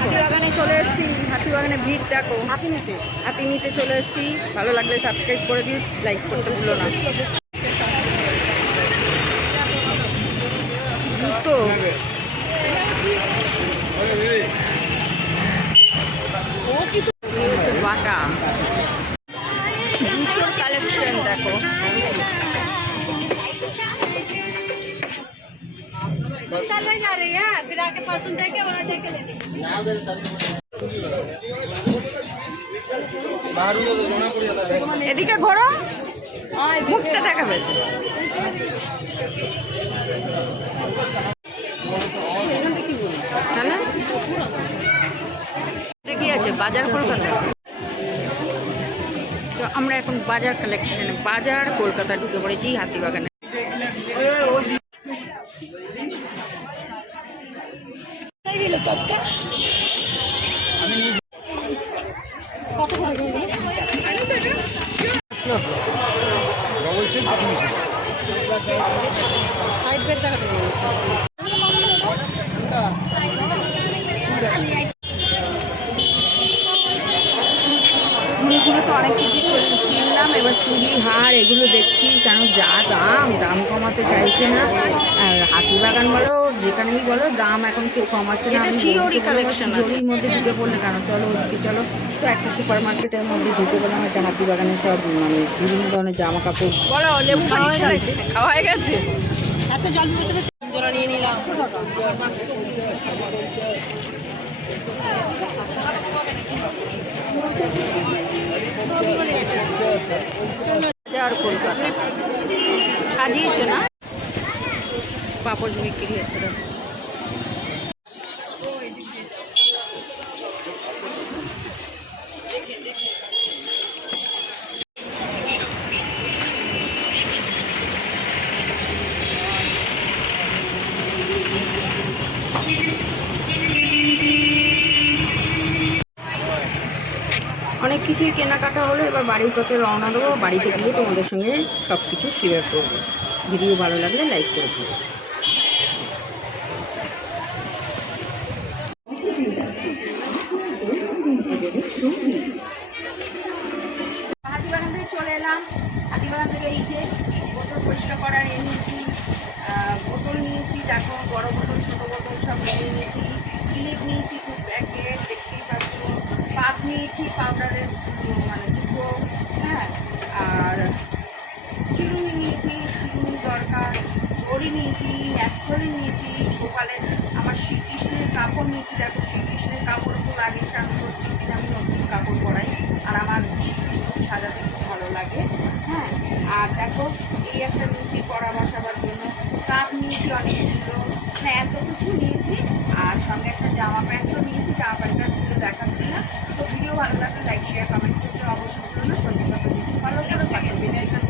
হাতিবাগানে চলে এসেছি। হাতিবাগানে ভিড়, দেখো। হাতি নিতে হাতি নিতে চলে এসেছি। ভালো লাগলে সাবস্ক্রাইব করে দিস লাইক করতে ভুলো না। জুতো ও কিছু কালেকশন দেখো कुंतल में जा रही है फिर आके परसों देखे वहाँ देखे लेने এদিকে ঘোরো মুখটা দেখাবে হ্যাঁ না? এটা কি আছে বাজার কলকাতা তো আমরা এখন বাজার কালেকশন বাজার কলকাতা ঢুকে পড়েছি হাতিবাগানে সাইড বেড তো অনেক কিছু কিনলাম, এবার চুড়ি, হার, এগুলো দেখছি কেন যা দাম দাম কমাতে চাইছে না। আর হাতিবাগান বলো যেখানেই বলো দাম এখন কেউ কমাচ্ছে না শিওরি কালেকশন শিওরির মধ্যে ঢুকে পড়লে কেন? চলো ওদিকে চলো। তো একটা সুপার মার্কেটের মধ্যে ঢুকে পেলাম একটা হাতিবাগানের সব মানে বিভিন্ন ধরনের জামা কাপড় বলো লেবু খাওয়া হয়ে গেছে। খাওয়া হয়ে গেছে। এত জল জোড়া নিয়ে নিলাম। আর কলকাতা। সাজিয়েছে না? পাপড় বিক্রি হচ্ছে। অনেক কিছুই কেনাকাটা হলো, এবার বাড়ির পথে রওনা দেবো। বাড়িতে গিয়ে তোমাদের সঙ্গে সব কিছু শেয়ার করব। ভিডিও ভালো লাগলে লাইক করে দিও। নিয়েছি, দেখো, বড় বোতল, ছোট বোতল সব নিয়ে নিয়েছি। ক্লিপ নিয়েছি খুব প্যাকেট দেখতেই পাচ্ছ। পাক নিয়েছি পাউডারের মানে দুটো হ্যাঁ? আর চিরুনি নিয়েছি, চিরুনি দরকার। ঘড়ি নিয়েছি একঘড়ি নিয়েছি গোপালের আমার শ্রীকৃষ্ণের কাপড় নিয়েছি। দেখো, শ্রীকৃষ্ণের কাপড় খুব আগে স্নান করছি কিনা আমি নতুন কাপড় পরাই। আর আমার সাজাতে খুব ভালো লাগে হ্যাঁ? আর দেখো, এই একটা নিয়েছি পড়া বসাবার কাপ নিয়েছি সুন্দর। হ্যাঁ এত কিছু নিয়েছি। আর সঙ্গে একটা জামা প্যান্টও নিয়েছি, জামা প্যান্টটা ছিল দেখাচ্ছি না। তো ভিডিও ভালো লাগলে লাইক শেয়ার কমেন্ট করতে অবশ্যই সত্যি কথা ভালো করে